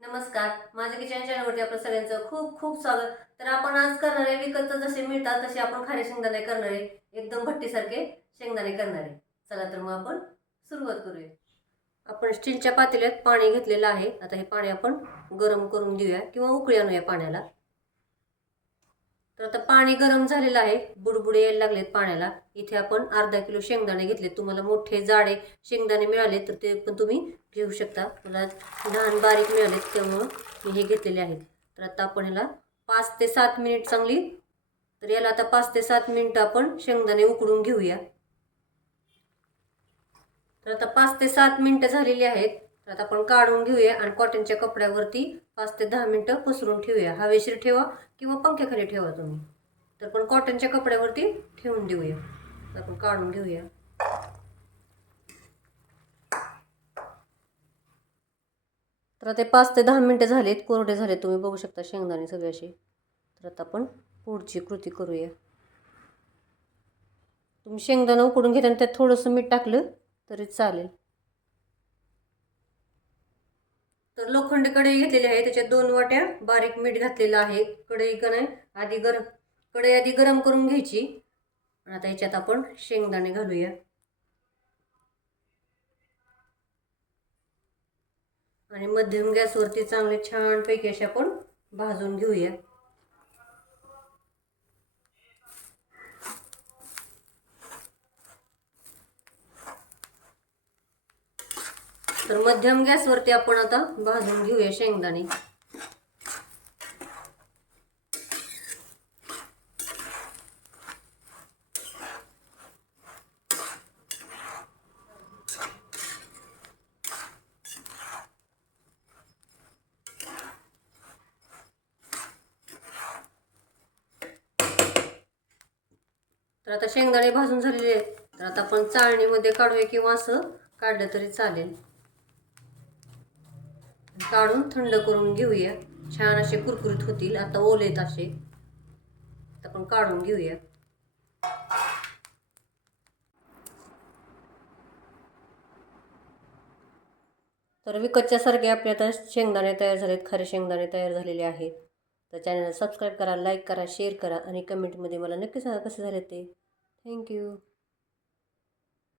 नमस्कार माझ्या किचन चॅनलवरती आपलं सगळ्यांचं खूप खूप स्वागत. तर आपण आज करणारे आहे विकत जसे मिळतात तसे आपण खारे शेंगदाणे करणारे एकदम भट्टीसारखे शेंगदाणे करणारे चला तर मग आपण सुरुवात करूया. आपण स्टीलच्या पातेल्यात पाणी घेतलेलं आहे. आता हे पाणी आपण गरम करून घेऊया किंवा उकळी आणूया पाण्याला. तर आता पाणी गरम झालेलं आहे. बुडबुडे यायला लागलेत पाण्याला. इथे आपण अर्धा किलो शेंगदाणे घेतले तुम्हाला मोठे जाडे शेंगदाणे मिळाले तर ते पण तुम्ही घेऊ शकता. मला लहान बारीक मिळालेत त्यामुळं मी हे घेतलेले आहेत. तर आता आपण ह्याला पाच ते सात मिनिट चांगली तर याला आता पाच ते सात मिनिटं आपण शेंगदाणे उकडून घेऊया. तर आता पाच ते सात मिनिटं झालेली आहेत. आता आपण काढून घेऊया आणि कॉटनच्या कपड्यावरती पाच ते दहा मिनटं पसरून ठेवूया. हवेशीर ठेवा किंवा पंख्याखाली ठेवा तुम्ही. तर पण कॉटनच्या कपड्यावरती ठेवून देऊया. आपण काढून घेऊया. तर आता पाच ते दहा मिनटं झालेत. कोरडे झाले तुम्ही बघू शकता शेंगदाणे सगळे असे. तर आता आपण पुढची कृती करूया. तुम्ही शेंगदाणा उकडून घेताना त्यात थोडंसं मीठ टाकलं तरी चालेल. तर लोखंड कढई घेतलेली आहे त्याच्यात दोन वाट्या बारीक मीठ घातलेलं आहे. कढई का नाही आधी गरम कढई आधी गरम करून घ्यायची. आता याच्यात आपण शेंगदाणे घालूया. आणि मध्यम गॅसवरती चांगले छानपैकी असे आपण भाजून घेऊया. तर मध्यम गॅसवरती आपण आता भाजून घेऊया शेंगदाणे. तर आता शेंगदाणे भाजून झालेले आहेत. तर आता आपण चाळणीमध्ये काढूया किंवा असं काढलं तरी चालेल. काढून थंड करून घेऊया. छान असे कुरकुरीत होतील. आता ओलेत असे. आपण काढून घेऊया. तर विकतच्या सारखे आपले आता शेंगदाणे तयार झालेत. खरे शेंगदाणे तयार झालेले आहेत. तर चॅनलला सबस्क्राईब करा लाईक करा शेअर करा आणि कमेंटमध्ये मला नक्की सांगा कसे झाले ते. थँक्यू